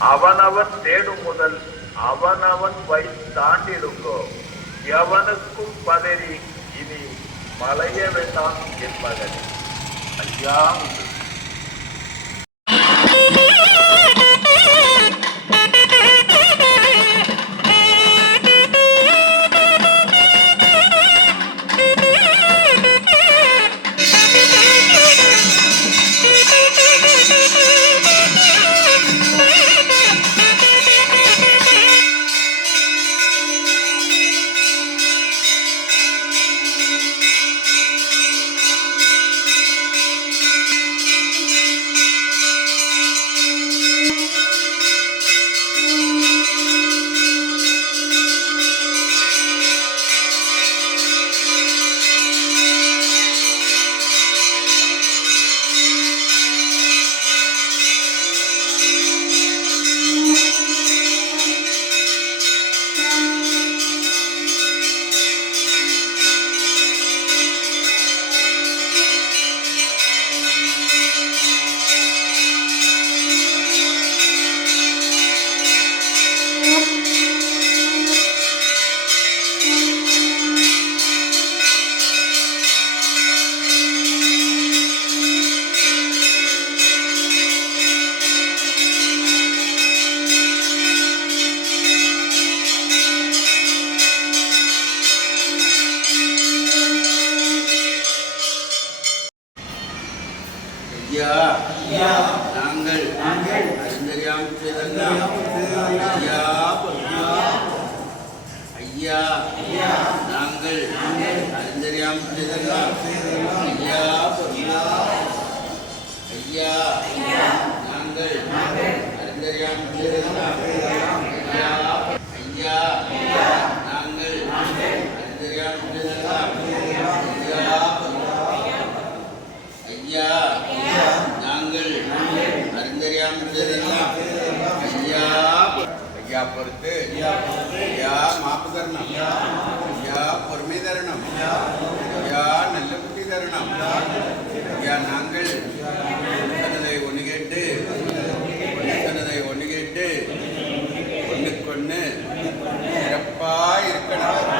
அவனவன் தேடும் முதல் அவனவன் வை தாண்டிடுங்கோ. எவனுக்கும் பதறி இனி மலைய வேண்டாம் என் ஐயா ஐயா நாங்கள் அறிந்தறியாம் செய்தெல்லாம். ஐயா ஐயா நாங்கள் அறிந்தறியாம் செய்தெல்லாம். ஐயா ஐயா நாங்கள் அறிந்தறியாம் செய்தெல்லாம். ஐயா ஐயா நாங்கள் அறிந்தறியாமல் செய்தெல்லாம். ஐயா பொறுத்து. ஐயா மாப்பு தருணம் ஐயா பொறுமை தருணம் ஐயா நல்ல புத்தி தருணம் ஐயா நாங்கள் சொன்னதை ஒன்று கேட்டு சொன்னதை ஒன்று கேட்டு ஒன்றுக்கொன்று சிறப்பா இருக்கணும்.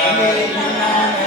காரணம்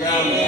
Amen.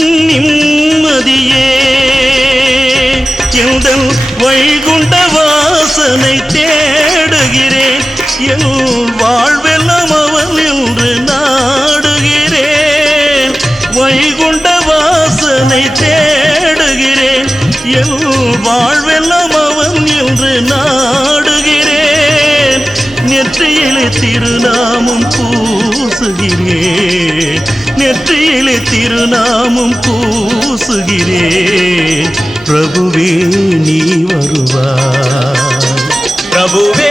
நெற்றியிலே திருநாமம் பூசுகிறேன் நெற்றியிலே திருநாமம் பூசுகிறேன் பிரபுவே நீ வருவா பிரபுவே